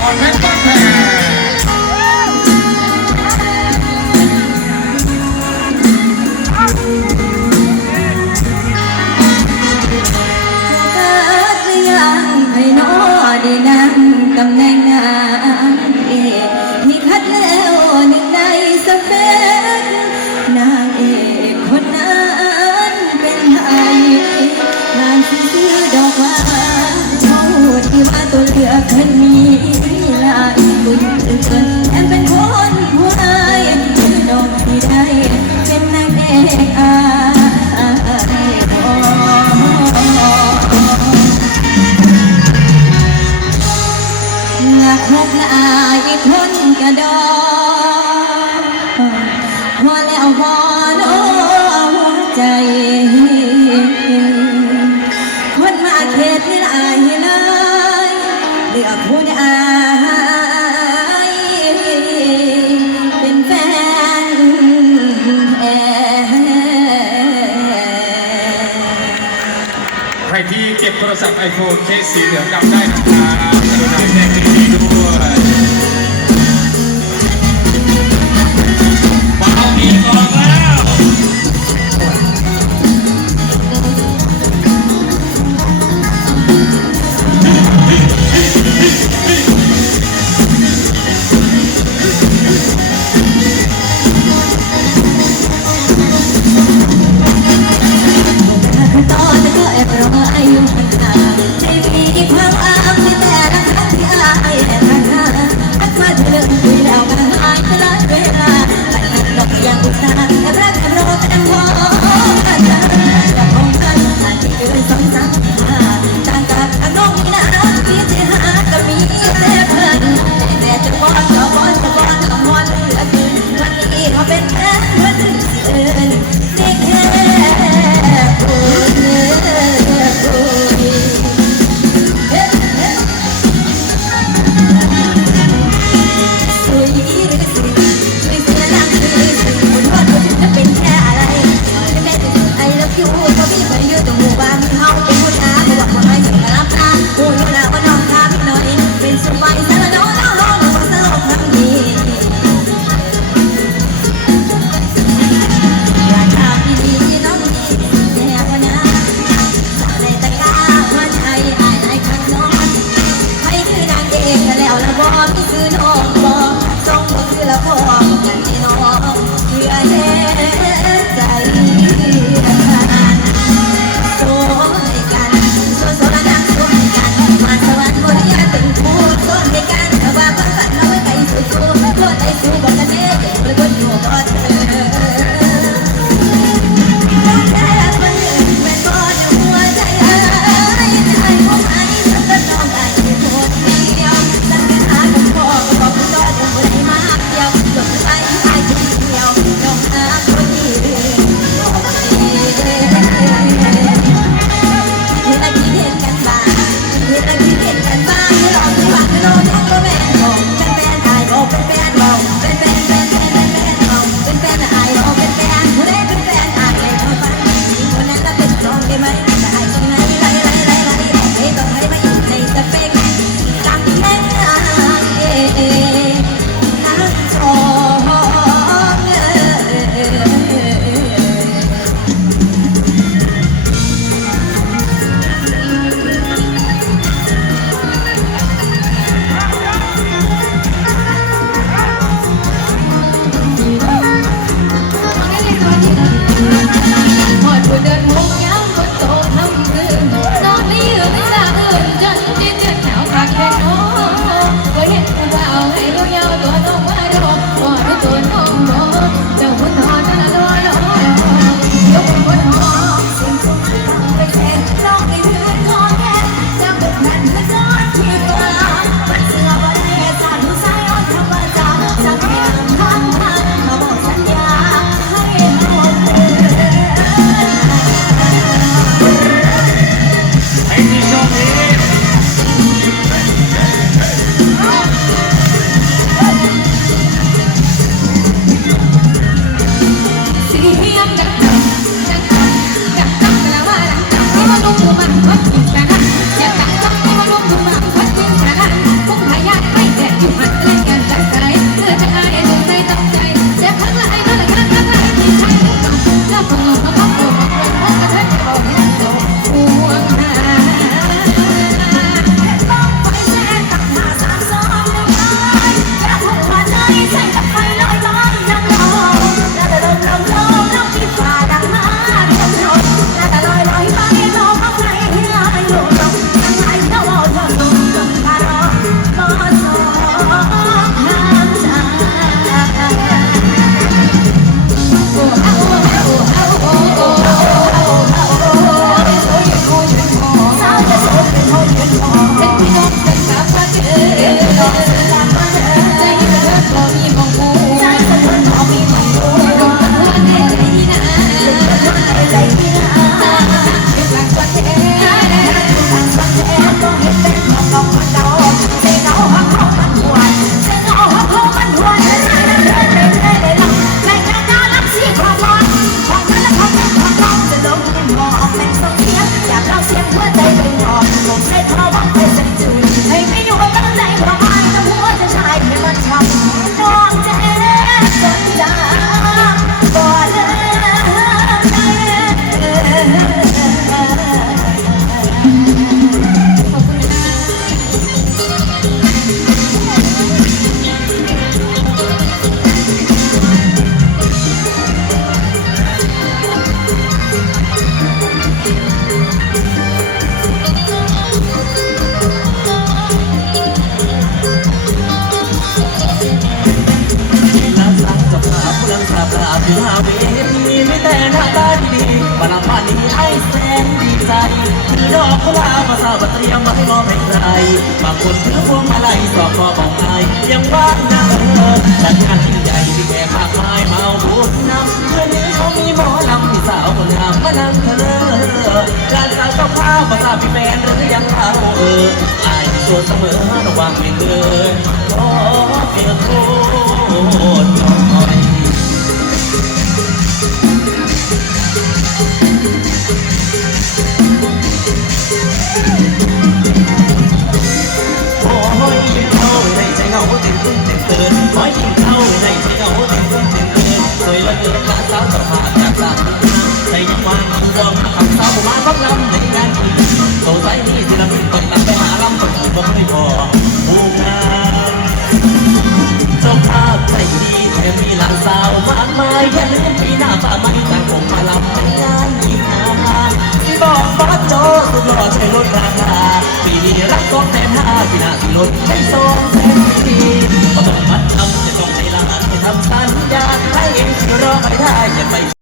อ่อเพชรบ้งเกิให้น้อได้นั่งตำแหน่งหน พักอายพ้นกระดองพอแล้วพอโน้หัวใจ คนมาเขตนี่อายเลยเลือกผู้อายเป็นแฟนแอใครที่เก็บโทรศัพท์ไอโฟนเคสสีเหลืองกลับได้นะครับกรุณาแจ้งที่ดู เวทีไม่แต่หน้าตาดีบารามานี้ไอ้แสนดีใจถือดอกกุหลาบมาสาบเตรียมมาให้มอบให้ใครบางคนถือพวงมาลัยสอบคอบองไอยังว่านนะเออแต่งานที่ใหญ่ที่แก่มากมายเมาบุญนำเพื่อนี้เขามีหมอลำมีสาวคนงามมานั่งเธอการสาวต้องพามาสาวพี่แฟนหรือยังเอาเออไอตัวเสมอระวังไม่เกินขอเพียงโคต